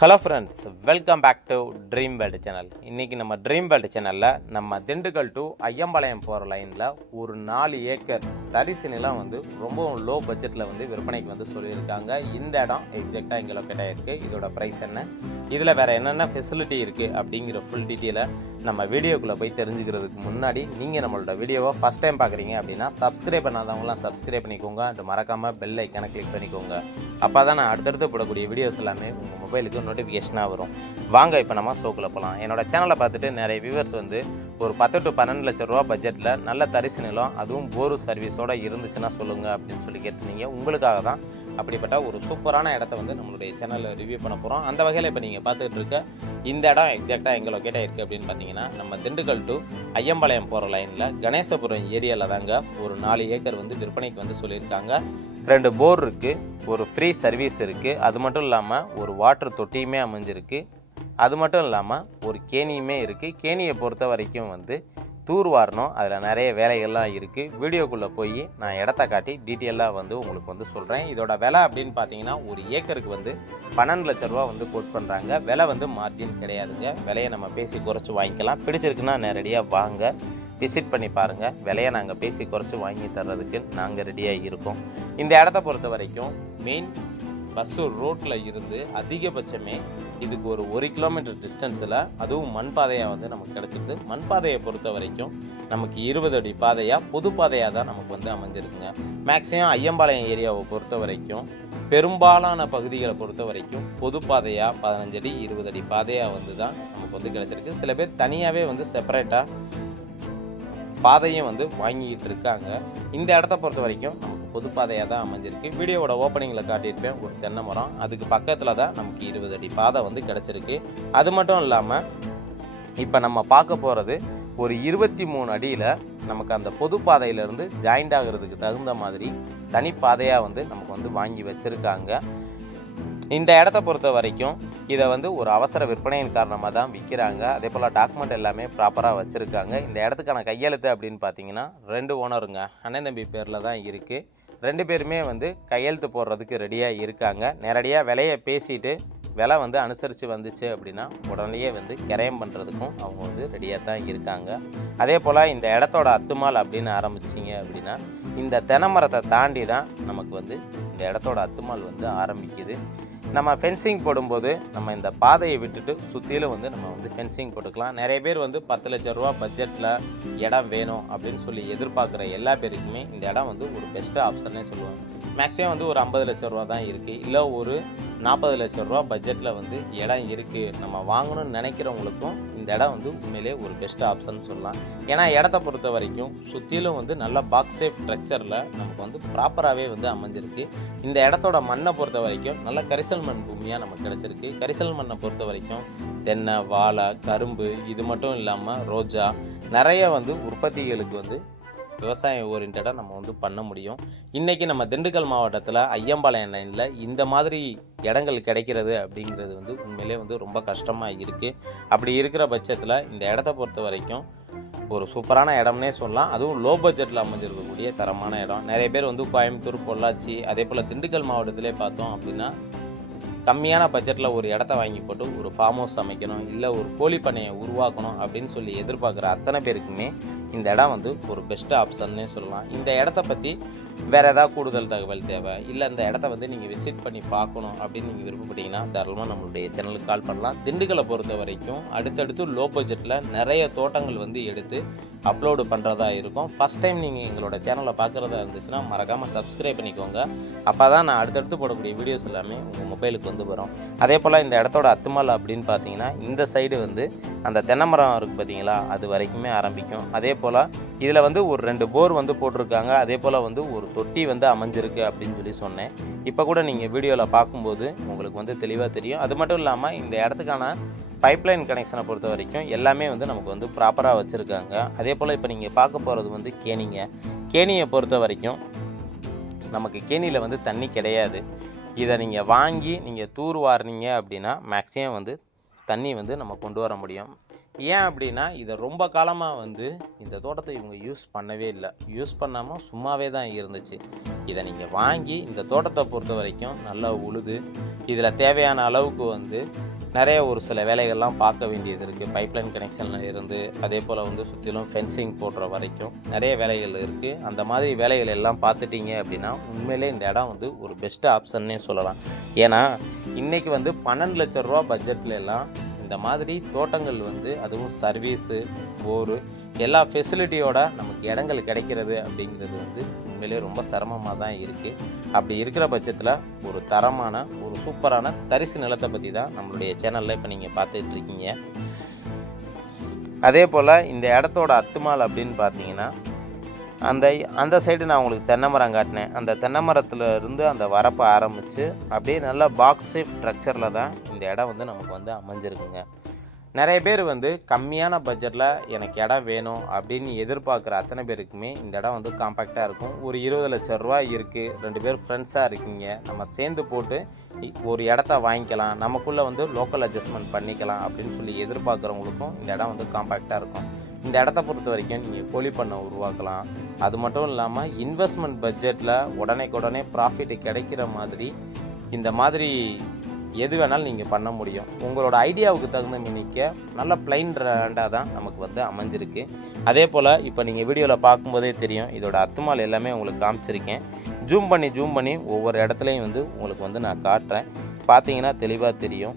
Hello friends, welcome back to dream world channel. இன்றைக்கி நம்ம dream world சேனலில் நம்ம திண்டுக்கல் டு ஐயம்பாளையம் போகிற லைனில் ஒரு 4 ஏக்கர் தரிசு நிலம் ரொம்பவும் லோ பட்ஜெட்டில் விற்பனைக்கு சொல்லியிருக்காங்க. இந்த இடம் எக்ஸாக்டாக எங்கே லொக்கேட் ஆகிருக்கு, இதோட ப்ரைஸ் என்ன, இதில் வேறு என்னென்ன ஃபெசிலிட்டி இருக்குது அப்படிங்கிற ஃபுல் டீட்டெயிலை நம்ம வீடியோக்குள்ளே போய் தெரிஞ்சுக்கிறதுக்கு முன்னாடி நீங்கள் நம்மளோட வீடியோவை ஃபஸ்ட் டைம் பார்க்குறீங்க அப்படின்னா சப்ஸ்கிரைப் பண்ணாதவங்களாம் சப்ஸ்கிரைப் பண்ணிக்கோங்க. அண்ட் மறக்காமல் பெல் ஐக்கானை கிளிக் பண்ணிக்கோங்க. அப்போ தான் நான் அடுத்தடுத்து போடக்கூடிய வீடியோஸ் எல்லாமே உங்கள் மொபைலுக்கு நோட்டிஃபிகேஷனாக வரும். வாங்க இப்போ நம்ம ஷோக்குள்ளே போகலாம். என்னோடய சேனலை பார்த்துட்டு நிறைய வியூவர்ஸ் ஒரு 10 to 12 லட்ச ரூபா பட்ஜெட்டில் நல்ல தரிசு நிலம், அதுவும் போரு சர்வீஸோடு இருந்துச்சுன்னா சொல்லுங்கள் அப்படின்னு சொல்லி கேட்டிருந்தீங்க. உங்களுக்காக தான் அப்படிப்பட்ட ஒரு சூப்பரான இடத்த நம்மளுடைய சேனலில் ரிவ்யூ பண்ண போகிறோம். அந்த வகையில் இப்போ நீங்கள் பார்த்துட்டு இருக்க இந்த இடம் எக்ஸாக்டாக எங்கே லொக்கேட் ஆகிருக்கு அப்படின்னு பார்த்தீங்கன்னா, நம்ம திண்டுக்கல் டு ஐயம்பாளையம் போகிற லைனில் கணேசபுரம் ஏரியாவில் தாங்க ஒரு 4 ஏக்கர் விற்பனைக்கு சொல்லியிருக்காங்க. 2 போர் இருக்குது, ஒரு ஃப்ரீ சர்வீஸ் இருக்குது, அது மட்டும் இல்லாமல் ஒரு வாட்டர் தொட்டியுமே அமைஞ்சிருக்கு, அது மட்டும் இல்லாமல் ஒரு கேணியுமே இருக்குது. கேணியை பொறுத்த வரைக்கும் தூர் வாரணும், அதில் நிறைய வேலைகள்லாம் இருக்குது. வீடியோக்குள்ளே போய் நான் இடத்த காட்டி டீட்டெயிலாக உங்களுக்கு சொல்கிறேன். இதோட விலை அப்படின்னு பார்த்தீங்கன்னா ஒரு ஏக்கருக்கு 12 லட்ச ரூபா கோட் பண்ணுறாங்க. விலை மார்ஜின் கிடையாதுங்க. விலையை நம்ம பேசி குறைச்சி வாங்கிக்கலாம். பிடிச்சிருக்குன்னா நேரடியாக வாங்க, விசிட் பண்ணி பாருங்கள். விலையை நாங்கள் பேசி குறைச்சி வாங்கி தர்றதுக்கு நாங்கள் ரெடியாக இருக்கோம். இந்த இடத்த பொறுத்த வரைக்கும் மெயின் பஸ்ஸு ரோட்டில் இருந்து அதிகபட்சமே இதுக்கு ஒரு 1 கிலோமீட்டர் டிஸ்டன்ஸில், அதுவும் மண் பாதையாக நமக்கு கிடச்சிருது. மண் பாதையை பொறுத்த வரைக்கும் நமக்கு 20 அடி பாதையாக, பொது பாதையாக தான் நமக்கு அமைஞ்சிருக்குங்க. மேக்ஸிமம் ஐயம்பாளையம் ஏரியாவை பொறுத்த வரைக்கும் பெரும்பாலான பகுதிகளை பொறுத்த வரைக்கும் பொது பாதையாக 15 அடி 20 அடி பாதையாக தான் நமக்கு கிடச்சிருக்கு. சில பேர் தனியாகவே செப்பரேட்டாக பாதையும் வாங்கிட்டு இருக்காங்க. இந்த இடத்த பொறுத்த வரைக்கும் நமக்கு பொது பாதையாக தான் அமைஞ்சிருக்கு. வீடியோவோட ஓப்பனிங்கில் காட்டியிருப்பேன் ஒரு தென்னை மரம், அதுக்கு பக்கத்தில் தான் நமக்கு 20 அடி பாதை கிடச்சிருக்கு. அது மட்டும் இல்லாமல் இப்போ நம்ம பார்க்க போகிறது ஒரு 23 அடியில் நமக்கு அந்த பொது பாதையிலேருந்து ஜாயிண்ட் ஆகிறதுக்கு தகுந்த மாதிரி தனி பாதையாக நமக்கு வாங்கி வச்சுருக்காங்க. இந்த இடத்த பொறுத்த வரைக்கும் இதை ஒரு அவசர விற்பனையின் காரணமாக தான் விற்கிறாங்க. அதே போல் டாக்குமெண்ட் எல்லாமே ப்ராப்பராக வச்சுருக்காங்க. இந்த இடத்துக்கான கையெழுத்து அப்படின்னு பார்த்தீங்கன்னா 2 ஓனருங்க, அண்ணன் தம்பி பேரில் தான் இருக்குது. 2 பேருமே கையெழுத்து போடுறதுக்கு ரெடியாக இருக்காங்க. நேரடியாக விலையை பேசிட்டு விலை அனுசரித்து வந்துச்சு அப்படின்னா உடனேயே கிரயம் பண்ணுறதுக்கும் அவங்க ரெடியாக தான் இருக்காங்க. அதே போல் இந்த இடத்தோட அத்துமால் அப்படின்னு ஆரம்பிச்சிங்க அப்படின்னா இந்த தென்னை மரத்தை தாண்டி தான் நமக்கு இந்த இடத்தோட அத்துமால் ஆரம்பிக்குது. நம்ம ஃபென்சிங் போடும்போது நம்ம இந்த பாதையை விட்டுட்டு சுற்றிலும் நம்ம ஃபென்சிங் போட்டுக்கலாம். நிறைய பேர் 10 லட்ச ரூபா பட்ஜெட்டில் இடம் வேணும் அப்படின்னு சொல்லி எதிர்பார்க்குற எல்லா பேருக்குமே இந்த இடம் ஒரு பெஸ்ட்டு ஆப்ஷன்னே சொல்லுவாங்க. மேக்ஸிமம் ஒரு 50 லட்ச ரூபா தான் இருக்குது, இல்லை ஒரு 40 லட்ச ரூபா பட்ஜெட்டில் இடம் இருக்குது. நம்ம வாங்கணும்னு நினைக்கிறவங்களுக்கும் இந்த இடம் உண்மையிலே ஒரு பெஸ்ட் ஆப்ஷன் சொல்லலாம். ஏன்னா இடத்த பொறுத்த வரைக்கும் சுற்றிலும் நல்ல பாக்ஸ் சேஃப் ஸ்ட்ரக்சரில் நமக்கு ப்ராப்பராகவே அமைஞ்சிருக்கு. இந்த இடத்தோட மண்ணை பொறுத்த வரைக்கும் நல்ல கரிசல் மண் பூமியாக நமக்கு கிடச்சிருக்கு. கரிசல் மண்ணை பொறுத்த வரைக்கும் தென்னை, வாழை, கரும்பு, இது மட்டும் இல்லாமல் ரோஜா, நிறைய உற்பத்திகளுக்கு விவசாயம் ஓரியன்டாக நம்ம பண்ண முடியும். இன்றைக்கி நம்ம திண்டுக்கல் மாவட்டத்தில் ஐயம்பாளையம் லைனில் இந்த மாதிரி இடங்கள் கிடைக்கிறது அப்படிங்கிறது உண்மையிலே ரொம்ப கஷ்டமாக இருக்குது. அப்படி இருக்கிற பட்சத்தில் இந்த இடத்த பொறுத்த வரைக்கும் ஒரு சூப்பரான இடம்னே சொல்லலாம். அதுவும் லோ பட்ஜெட்டில் அமைஞ்சிருக்கக்கூடிய தரமான இடம். நிறைய பேர் கோயம்புத்தூர், பொள்ளாச்சி, அதே போல் திண்டுக்கல் மாவட்டத்திலே பார்த்தோம் அப்படின்னா கம்மியான பட்ஜெட்டில் ஒரு இடத்த வாங்கி போட்டு ஒரு ஃபார்ம் ஹவுஸ் அமைக்கணும், இல்லை ஒரு கோழி பண்ணையை உருவாக்கணும் அப்படின்னு சொல்லி எதிர்பார்க்குற அத்தனை பேருக்குமே இந்த இடம் ஒரு பெஸ்ட் ஆப்ஷன்னே சொல்லலாம். இந்த இடத்த பற்றி வேறு ஏதாவது கூடுதல் தகவல் தேவை, இல்லை இந்த இடத்த நீங்கள் விசிட் பண்ணி பார்க்கணும் அப்படின்னு நீங்கள் விருப்பப்பட்டீங்கன்னா தாராளமாக நம்மளுடைய சேனலுக்கு கால் பண்ணலாம். திண்டுக்கலை பொறுத்த வரைக்கும் அடுத்தடுத்து லோ பட்ஜெட்டில் நிறைய தோட்டங்கள் எடுத்து அப்லோடு பண்ணுறதா இருக்கும். ஃபஸ்ட் டைம் நீங்கள் எங்களோட சேனலை பார்க்குறதா இருந்துச்சுன்னா மறக்காமல் சப்ஸ்கிரைப் பண்ணிக்கோங்க. அப்போ தான் நான் அடுத்தடுத்து போடக்கூடிய வீடியோஸ் எல்லாமே உங்கள் மொபைலுக்கு வரும். அதே போல் இந்த இடத்தோட அத்துமால் அப்படின்னு பார்த்தீங்கன்னா இந்த சைடு அந்த தென்னை மரம் இருக்குது பார்த்தீங்களா, அது வரைக்குமே ஆரம்பிக்கும். அதே போல் இதில் ஒரு 2 போர் போட்டிருக்காங்க. அதே போல் ஒரு தொட்டி அமைஞ்சிருக்கு அப்படின்னு சொல்லி சொன்னேன். இப்போ கூட நீங்கள் வீடியோவில் பார்க்கும்போது உங்களுக்கு தெளிவாக தெரியும். அது மட்டும் இல்லாமல் இந்த இடத்துக்கான பைப்லைன் கனெக்ஷனை பொறுத்த வரைக்கும் எல்லாமே நமக்கு ப்ராப்பராக வச்சுருக்காங்க. அதே போல் இப்போ நீங்கள் பார்க்க போகிறது கேணிங்க. கேணியை பொறுத்த வரைக்கும் நமக்கு கேணியில் தண்ணி கிடையாது. இதை நீங்கள் வாங்கி நீங்கள் தூர் வாரினீங்க அப்படின்னா மேக்ஸிமம் தண்ணி நம்ம கொண்டு வர முடியும். ஏன் அப்படின்னா இதை ரொம்ப காலமாக வந்து இந்த தோட்டத்தை இவங்க யூஸ் பண்ணவே இல்லை, யூஸ் பண்ணாமல் சும்மாவே தான் இருந்துச்சு. இதை நீங்கள் வாங்கி இந்த தோட்டத்தை பொறுத்த வரைக்கும் நல்லா உழுது இதில் தேவையான அளவுக்கு வந்து நிறைய ஒரு சில வேலைகள்லாம் பார்க்க வேண்டியது இருக்குது. பைப்லைன் கனெக்ஷனில் இருந்து அதே போல் வந்து சுற்றிலும் ஃபென்சிங் போடுற வரைக்கும் நிறைய வேலைகள் இருக்குது. அந்த மாதிரி வேலைகள் எல்லாம் பார்த்துட்டிங்க அப்படின்னா உண்மையிலே இந்த இடம் வந்து ஒரு பெஸ்ட்டு ஆப்ஷன்னே சொல்லலாம். ஏன்னா இன்றைக்கி வந்து 12 லட்ச ரூபா பட்ஜெட்டில் எல்லாம் இந்த மாதிரி தோட்டங்கள் வந்து அதுவும் சர்வீஸு போரு எல்லா ஃபெசிலிட்டியோட நமக்கு இடங்கள் கிடைக்கிறது அப்படிங்கிறது வந்து உண்மையிலே ரொம்ப சிரமமாக தான் இருக்குது. அப்படி இருக்கிற பட்சத்தில் ஒரு தரமான ஒரு சூப்பரான தரிசு நிலத்தை பற்றி தான் நம்மளுடைய சேனலில் இப்போ நீங்கள் பார்த்துட்டு இருக்கீங்க. அதே போல் இந்த இடத்தோட அத்துமால் அப்படின்னு பார்த்தீங்கன்னா அந்த சைடு நான் உங்களுக்கு தென்னை மரம் காட்டினேன். அந்த தென்னை மரத்தில் இருந்து அந்த வரப்பை ஆரம்பித்து அப்படியே நல்லா பாக்ஸ் ஷேப் ஸ்ட்ரக்சரில் தான் இந்த இடம் வந்து நமக்கு வந்து அமைஞ்சிருக்குங்க. நிறைய பேர் வந்து கம்மியான பட்ஜெட்டில் எனக்கு இடம் வேணும் அப்படின்னு எதிர்பார்க்குற அத்தனை பேருக்குமே இந்த இடம் வந்து காம்பேக்டாக இருக்கும். ஒரு 20 லட்ச ரூபா இருக்குது, 2 பேர் ஃப்ரெண்ட்ஸாக இருக்கீங்க, நம்ம சேர்ந்து போட்டு ஒரு இடத்த வாங்கிக்கலாம், நமக்குள்ளே வந்து லோக்கல் அட்ஜஸ்ட்மெண்ட் பண்ணிக்கலாம் அப்படின்னு சொல்லி எதிர்பார்க்குறவங்களுக்கும் இந்த இடம் வந்து காம்பேக்டாக இருக்கும். இந்த இடத்த பொறுத்த வரைக்கும் நீங்கள் கோழி பண்ணை உருவாக்கலாம். அது மட்டும் இல்லாமல் இன்வெஸ்ட்மெண்ட் பட்ஜெட்டில் உடனே ப்ராஃபிட் கிடைக்கிற மாதிரி இந்த மாதிரி எது வேணாலும் நீங்கள் பண்ண முடியும். உங்களோட ஐடியாவுக்கு தகுந்த மினிக்க நல்ல பிளைன் லேண்டாக தான் நமக்கு வந்து அமைஞ்சிருக்கு. அதே போல் இப்போ நீங்கள் வீடியோவில் பார்க்கும்போதே தெரியும், இதோட அத்துமால் எல்லாமே உங்களுக்கு காமிச்சிருக்கேன். ஜூம் பண்ணி ஒவ்வொரு இடத்துலையும் வந்து உங்களுக்கு வந்து நான் காட்டுறேன். பார்த்தீங்கன்னா தெளிவாக தெரியும்.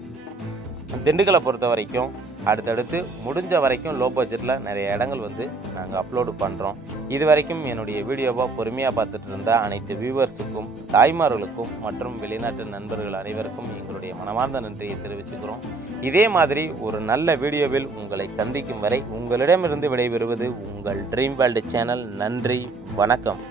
திண்டுக்கலை பொறுத்த வரைக்கும் அடுத்தடுத்து முடிஞ்ச வரைக்கும் லோ பட்ஜெட்டில் நிறைய இடங்கள் வந்து நாங்கள் அப்லோடு பண்ணுறோம். இது வரைக்கும் என்னுடைய வீடியோவை பொறுமையாக பார்த்துட்டு இருந்த அனைத்து வியூவர்ஸுக்கும், தாய்மார்களுக்கும் மற்றும் வெளிநாட்டு நண்பர்கள் அனைவருக்கும் எங்களுடைய மனமார்ந்த நன்றியை தெரிவிச்சுக்கிறோம். இதே மாதிரி ஒரு நல்ல வீடியோவில் உங்களை சந்திக்கும் வரை உங்களிடமிருந்து விடைபெறுவது உங்கள் ட்ரீம் வேர்ல்டு சேனல். நன்றி, வணக்கம்.